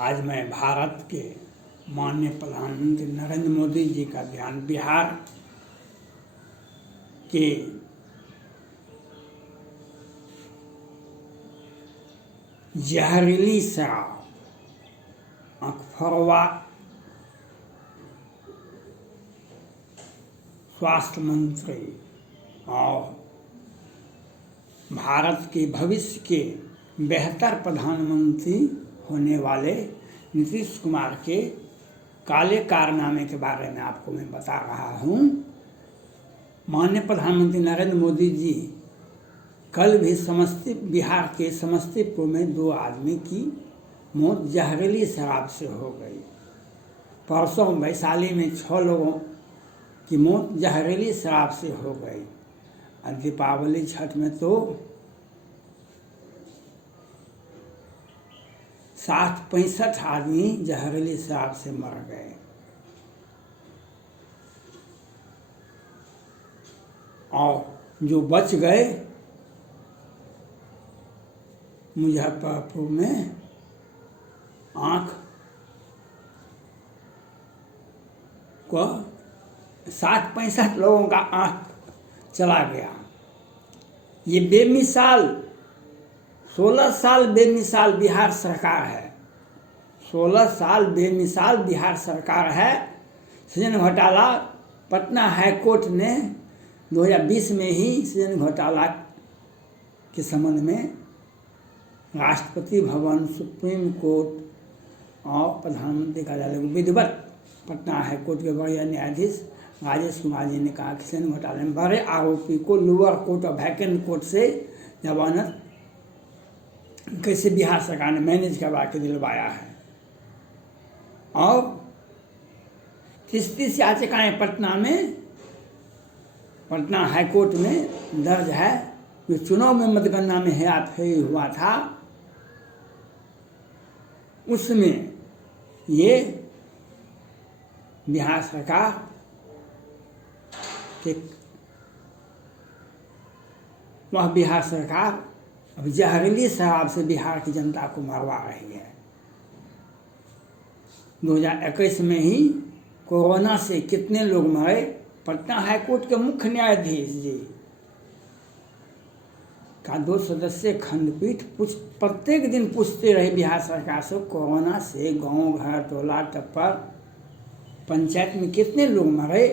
आज मैं भारत के माननीय प्रधानमंत्री नरेंद्र मोदी जी का ध्यान बिहार के जहरीली शराब अखफरवा स्वास्थ्य मंत्री और भारत के भविष्य के बेहतर प्रधानमंत्री होने वाले नीतीश कुमार के काले कारनामे के बारे में आपको मैं बता रहा हूँ। माननीय प्रधानमंत्री नरेंद्र मोदी जी कल भी बिहार के समस्तीपुर में 2 आदमी की मौत जहरीली शराब से हो गई। परसों वैशाली में 6 लोगों की मौत जहरीली शराब से हो गई। और दीपावली छठ में तो 65 आदमी जहरीली शराब से मर गए। और जो बच गए मुजफ्फरपुर में आँख को 65 लोगों का आँख चला गया। ये बेमिसाल 16 साल बेमिसाल बिहार सरकार है। 16 साल बेमिसाल बिहार सरकार है। सृजन घोटाला पटना हाई कोर्ट ने 2020 में ही सृजन घोटाला के संबंध में राष्ट्रपति भवन, सुप्रीम कोर्ट और प्रधानमंत्री कार्यालय को विधिवत पटना हाई कोर्ट के वरीय न्यायाधीश राजेश कुमार जी ने कहा कि सृजन घोटाले में बड़े आरोपी को लोअर कोर्ट और वैकेंट कोर्ट से जमानत कैसे बिहार सरकार ने मैनेज करवा के दिलवाया है। और 30 याचिकाएँ पटना हाई कोर्ट में दर्ज है। जो चुनाव में मतगणना में हेराफेरी हुआ था उसमें ये बिहार सरकार के बिहार सरकार अब जहरीली शराब से बिहार की जनता को मरवा रही है। 2021 में ही कोरोना से कितने लोग मरे। पटना हाई कोर्ट के मुख्य न्यायाधीश जी का 2 सदस्यीय खंडपीठ प्रत्येक दिन पूछते रहे बिहार सरकार से कोरोना से गांव घर टोला टप्पर पंचायत में कितने लोग मरे।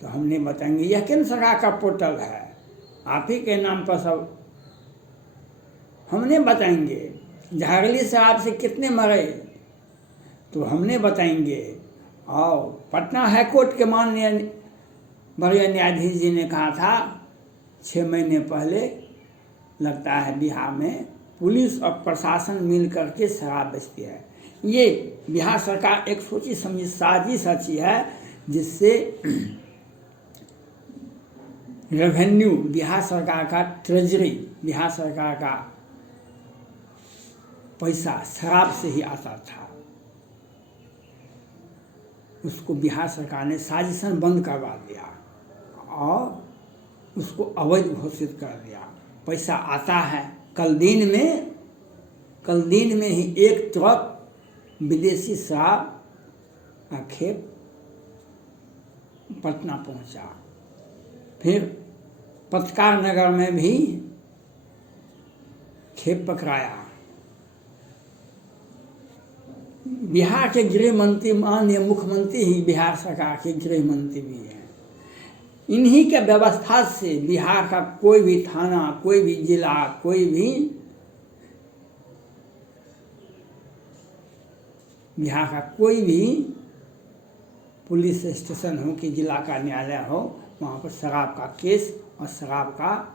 तो हमने बताएंगे यह केंद्र सरकार का पोर्टल है, आप ही के नाम पर सब हमने बताएंगे। जहरीली शराब से कितने मरे तो हमने बताएंगे। और पटना हाई कोर्ट के माननीय वरीय न्यायाधीश जी ने कहा था 6 महीने पहले लगता है बिहार में पुलिस और प्रशासन मिल करके शराब बेचती है। ये बिहार सरकार एक सोची समझी साजिश रची है जिससे रेवेन्यू बिहार सरकार का ट्रेजरी बिहार सरकार का पैसा शराब से ही आता था। उसको बिहार सरकार ने साजिशन बंद करवा दिया और उसको अवैध घोषित कर दिया। पैसा आता है। कल दिन में ही 1 ट्रक विदेशी शराब का खेप पटना पहुंचा। फिर पत्रकार नगर में भी खेप पकड़ाया। बिहार के गृह मंत्री माननीय मुख्यमंत्री ही बिहार सरकार के गृह मंत्री भी हैं। इन्हीं के व्यवस्था से बिहार का कोई भी थाना, कोई भी जिला, कोई भी बिहार का कोई भी पुलिस स्टेशन हो कि जिला का न्यायालय हो, वहाँ पर शराब का केस और शराब का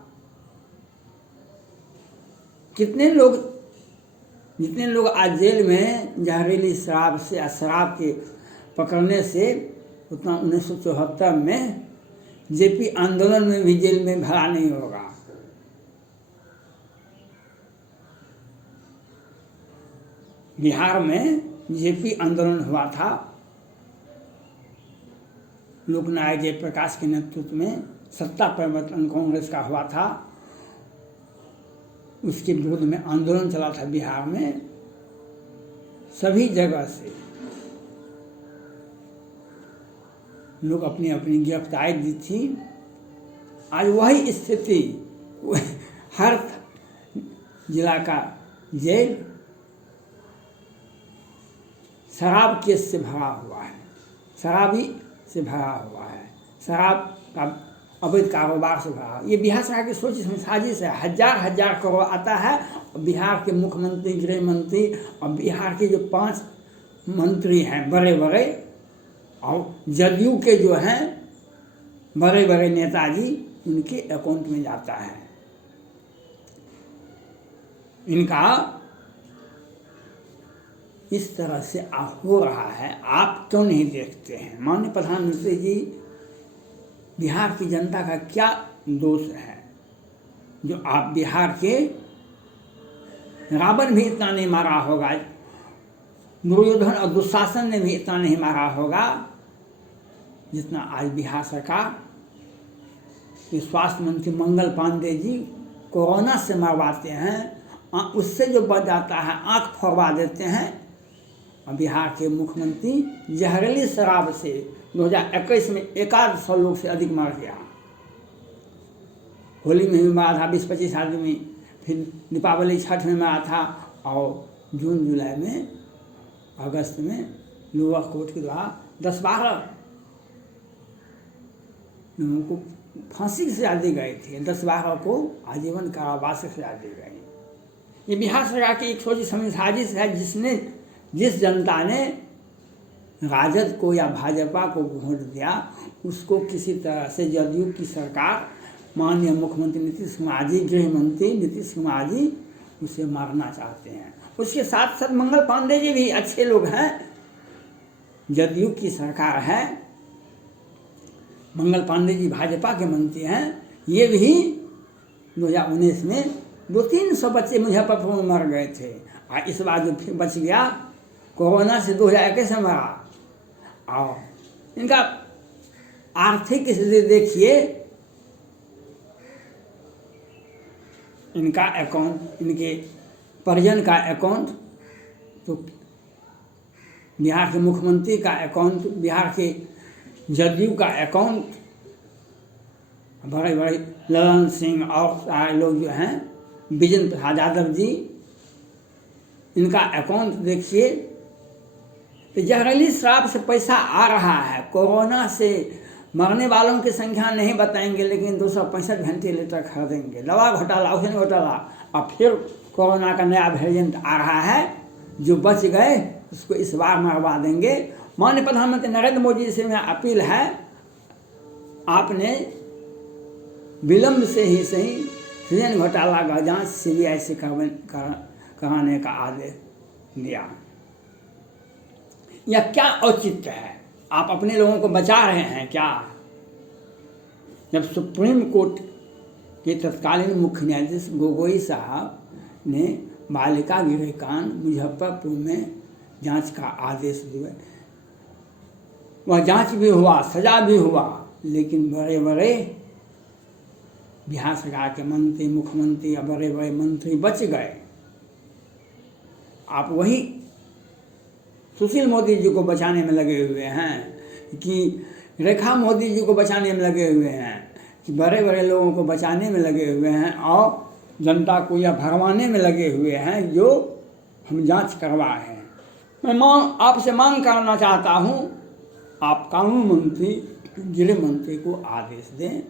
जितने लोग आज जेल में जहरीली शराब से या शराब के पकड़ने से उतना 1974 में जेपी आंदोलन में भी जेल में भरा नहीं होगा। बिहार में जेपी आंदोलन हुआ था लोकनायक जयप्रकाश के नेतृत्व में, सत्ता परिवर्तन कांग्रेस का हुआ था। उसके विरोध में आंदोलन चला था बिहार में, सभी जगह से लोग अपनी अपनी गिरफ्तारी दी थी। आज वही स्थिति हर जिला का जेल शराब केस से भरा हुआ है, शराबी से भरा हुआ है, शराब का अवैध कारोबार से भरा। ये बिहार सरकार की सोच इसमें साजिश है। हजार हजार करोड़ आता है और बिहार के मुख्यमंत्री, गृह मंत्री और बिहार के जो 5 मंत्री हैं बड़े बड़े और जदयू के जो हैं बड़े बड़े नेताजी, उनके अकाउंट में जाता है। इनका इस तरह से हो रहा है, आप क्यों नहीं देखते हैं? माननीय प्रधानमंत्री जी, बिहार की जनता का क्या दोष है जो आप बिहार के रावण भी इतना नहीं मारा होगा, दुर्योधन और दुशासन ने भी इतना नहीं मारा होगा जितना आज बिहार सरकार के स्वास्थ्य मंत्री मंगल पांडे जी कोरोना से मरवाते हैं। उससे जो बच जाता है आंख फोड़वा देते हैं। और बिहार के मुख्यमंत्री जहरीली शराब से 2021 में 100 लोग से अधिक मर गया। होली में भी मरा था 20-25 आदमी, फिर दीपावली छठ में मरा था, और जून जुलाई में अगस्त में लोअर कोर्ट के द्वारा 10-12 लोगों को फांसी की सजा दी गई थी, 10-12 को आजीवन कारावास की सजा दी गई। ये बिहार सरकार की एक सोची समझी साजिश है, जिस जनता ने राजद को या भाजपा को वोट दिया, उसको किसी तरह से जदयू की सरकार, माननीय मुख्यमंत्री नीतीश कुमार जी, गृह मंत्री नीतीश कुमार जी उसे मारना चाहते हैं। उसके साथ साथ मंगल पांडे जी भी अच्छे लोग हैं, जदयू की सरकार है, मंगल पांडे जी भाजपा के मंत्री हैं। ये भी 2019 में 200-300 बच्चे मुजफ्फरपुर में मर गए थे, और इस बार जो फिर बच गया कोरोना से 2021 में मरा। और इनका आर्थिक स्थिति देखिए, इनका अकाउंट, इनके परिजन का अकाउंट, तो बिहार के मुख्यमंत्री का अकाउंट, बिहार के जदयू का अकाउंट, बड़े बड़े ललन सिंह और सारे लोग जो हैं, विजेंद्र प्रसाद यादव जी, इनका अकाउंट देखिए। तो जहरीली शराब से पैसा आ रहा है। कोरोना से मरने वालों की संख्या नहीं बताएंगे, लेकिन 265 वेंटिलेटर खरीदेंगे। दवा घोटाला, औषधि घोटाला, और फिर कोरोना का नया वेरिएंट आ रहा है। जो बच गए उसको इस बार मरवा देंगे। माननीय प्रधानमंत्री नरेंद्र मोदी से मेरा अपील है, आपने विलंब से ही सही सृजन घोटाला का जांच CBI से कराने का आदेश दिया। यह क्या औचित्य है? आप अपने लोगों को बचा रहे हैं क्या? जब सुप्रीम कोर्ट के तत्कालीन मुख्य न्यायाधीश गोगोई साहब ने बालिका गृहकांड मुजफ्फरपुर में जांच का आदेश दिया, वह जांच भी हुआ, सजा भी हुआ, लेकिन बड़े बड़े बिहार सरकार के मंत्री, मुख्यमंत्री और बड़े बड़े मंत्री बच गए। आप वही सुशील मोदी जी को बचाने में लगे हुए हैं, कि रेखा मोदी जी को बचाने में लगे हुए हैं, कि बड़े बड़े लोगों को बचाने में लगे हुए हैं, और जनता को यह भरमाने में लगे हुए हैं जो हम जांच करवाए हैं। मैं आपसे मांग करना चाहता हूं, आप कानून मंत्री, गृह मंत्री को आदेश दें,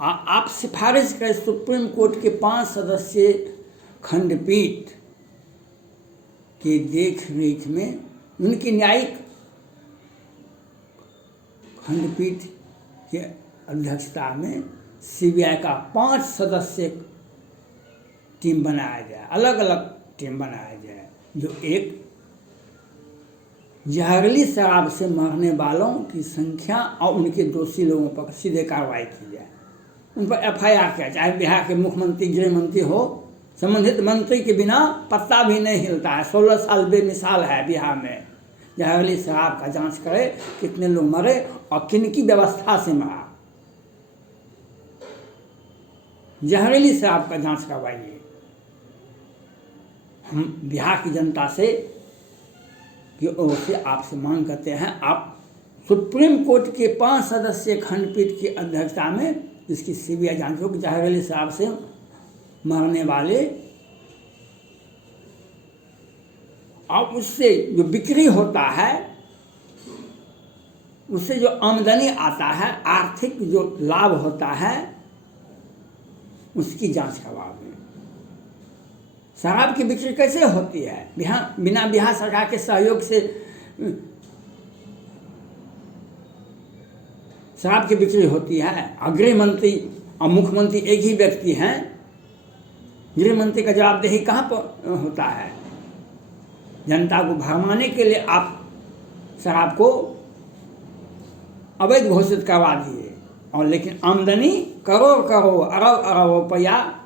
आप सिफारिश करें सुप्रीम कोर्ट के 5 सदस्यीय खंडपीठ के देख रेख में, उनकी न्यायिक खंडपीठ के अध्यक्षता में CBI का 5 सदस्यीय टीम बनाया जाए, अलग अलग टीम बनाया जाए, जो एक जहरीली शराब से मरने वालों की संख्या और उनके दोषी लोगों पर सीधे कार्रवाई की जाए, उन पर FIR किया, चाहे बिहार के मुख्यमंत्री, गृह मंत्री हो। संबंधित मंत्री के बिना पत्ता भी नहीं हिलता है। 16 साल बेमिसाल है बिहार में। जहरीली शराब का जांच करे, कितने लोग मरे और किन की व्यवस्था से मरा। जहरीली शराब का जांच करवाइए। हम बिहार की जनता से की ओर से आपसे मांग करते हैं, आप सुप्रीम कोर्ट के 5 सदस्यीय खंडपीठ की अध्यक्षता में इसकी सीबीआई जांच हो कि जहरीली शराब से मरने वाले और उससे जो बिक्री होता है, उससे जो आमदनी आता है, आर्थिक जो लाभ होता है, उसकी जांच करवाएं। शराब की बिक्री कैसे होती है? बिना बिहार सरकार के सहयोग से शराब की बिक्री होती है। गृह मंत्री और मुख्यमंत्री एक ही व्यक्ति हैं, गृह मंत्री का जवाबदेही कहाँ पर होता है? जनता को भरमाने के लिए आप शराब को अवैध घोषित करवा दिए, और लेकिन आमदनी करोड़ करोड़ अरब अरब रुपया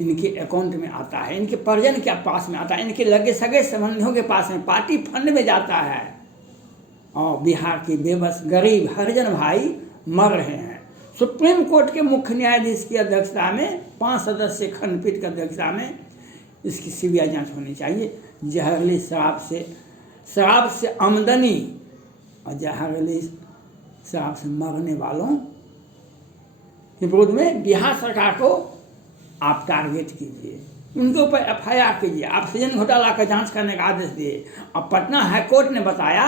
इनके अकाउंट में आता है, इनके परिजन के पास में आता है, इनके लगे सगे संबंधियों के पास में पार्टी फंड में जाता है, और बिहार के बेबस गरीब हरिजन भाई मर रहे हैं। सुप्रीम कोर्ट के मुख्य न्यायाधीश की अध्यक्षता में 5 सदस्यीय खंडपीठ की अध्यक्षता में इसकी सीबीआई जांच होनी चाहिए। जहरीली शराब से आमदनी और जहरीली शराब से मरने वालों के विरोध में बिहार सरकार को आप टारगेट कीजिए, उनके ऊपर एफआईआर कीजिए। आप सृजन घोटाला का जांच करने का आदेश दिए, और पटना हाईकोर्ट ने बताया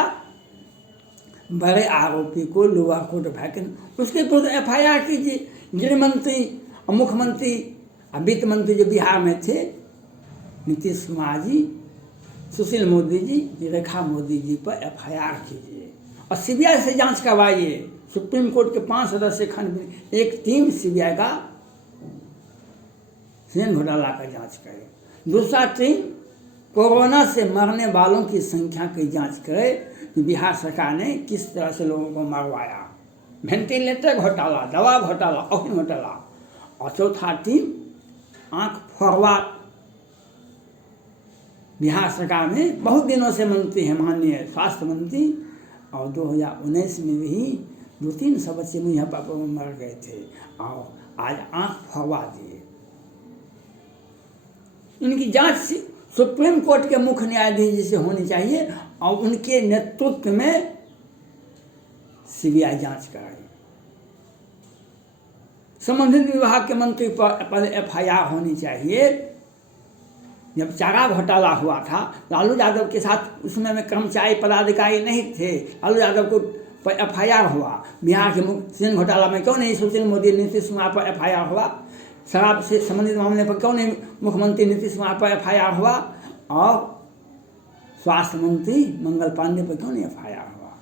बड़े आरोपी को लोअर कोर्ट वैकेंट, उसके विरुद्ध एफआईआर कीजिए। गृह मंत्री और मुख्यमंत्री और वित्त मंत्री जो बिहार में थे, नीतीश कुमार जी, सुशील मोदी जी, रेखा मोदी जी पर एफआईआर कीजिए और सीबीआई से जांच करवाइए। सुप्रीम कोर्ट के 5 सदस्य खंड एक टीम सीबीआई का सृजन घोटाला का जांच करे, दूसरा टीम कोरोना से मरने वालों की संख्या की जांच करे कि बिहार सरकार ने किस तरह से लोगों को मरवाया, वेंटिलेटर घोटाला, दवा घोटाला, ऑक्सीजन घोटाला, और चौथा टीम आंख फोड़वा बिहार सरकार में बहुत दिनों से मंत्री हैं, माननीय स्वास्थ्य मंत्री, और 2019 में भी 200-300 बच्चे मुजफ्फरपुर में मर गए थे, और आज आंख फोड़वा दिए। इनकी जांच सुप्रीम कोर्ट के मुख्य न्यायाधीश जी से होनी चाहिए, और उनके नेतृत्व में सीबीआई जांच कराए। संबंधित विभाग के मंत्री पर एफआईआर होनी चाहिए। जब चारा घोटाला हुआ था, लालू यादव के साथ उसमें में कर्मचारी पदाधिकारी नहीं थे, लालू यादव को पर एफआईआर हुआ। बिहार के सृजन घोटाला में क्यों नहीं सुशील मोदी, नीतीश कुमार पर एफआईआर हुआ? शराब से संबंधित मामले पर क्यों नहीं मुख्यमंत्री नीतीश कुमार पर एफआईआर हुआ? और स्वास्थ्य मंत्री मंगल पांडे पर क्यों नहीं एफआईआर हुआ?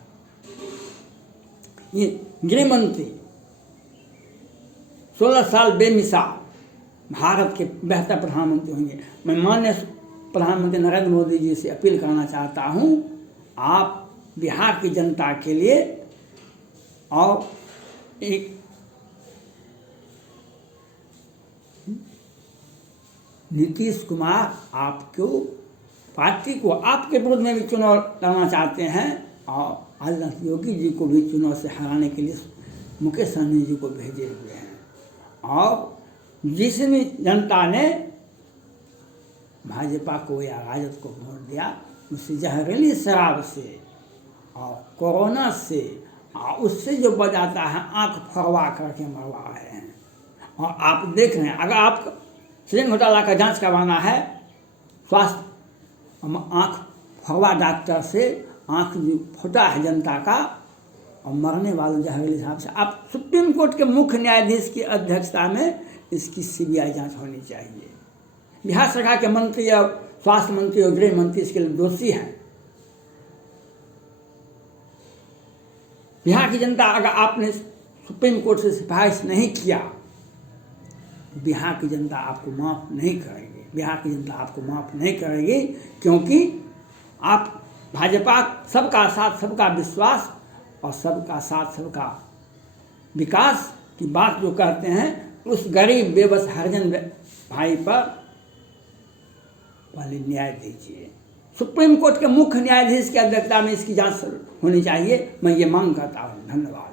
ये गृह मंत्री 16 साल बेमिसाल भारत के बेहतर प्रधानमंत्री होंगे। मैं माननीय प्रधानमंत्री नरेंद्र मोदी जी से अपील करना चाहता हूँ, आप बिहार की जनता के लिए और एक नीतीश कुमार आपको पार्टी को आपके विरुद्ध में भी चुनाव लड़ना चाहते हैं, और आदित्यनाथ योगी जी को भी चुनाव से हराने के लिए मुकेश सहनी जी को भेजे हुए हैं। और जिस जनता ने भाजपा को या राजद को वोट दिया, उससे जहरीली शराब से और कोरोना से और उससे जो बजाता है आंख फरवा करके मरवा रहे हैं। और आप देख रहे हैं, अगर आप सृजन घोटाला का जांच करवाना है, स्वास्थ्य आंख फरवा डॉक्टर से आंख जो फूटा है जनता का और मरने वालों जहरीली शराब से, आप सुप्रीम कोर्ट के मुख्य न्यायाधीश की अध्यक्षता में इसकी सीबीआई जांच होनी चाहिए। बिहार सरकार के मंत्री और स्वास्थ्य मंत्री और गृह मंत्री इसके लिए दोषी हैं। बिहार की जनता, अगर आपने सुप्रीम कोर्ट से सिफारिश नहीं किया तो बिहार की जनता आपको माफ़ नहीं करेगी। बिहार की जनता आपको माफ़ नहीं करेगी, क्योंकि आप भाजपा सबका साथ सबका विश्वास और सबका साथ सबका विकास की बात जो कहते हैं, उस गरीब बेबस हरिजन भाई पर पहले न्याय दीजिए। सुप्रीम कोर्ट के मुख्य न्यायाधीश की अध्यक्षता में इसकी जांच होनी चाहिए। मैं ये मांग करता हूँ। धन्यवाद।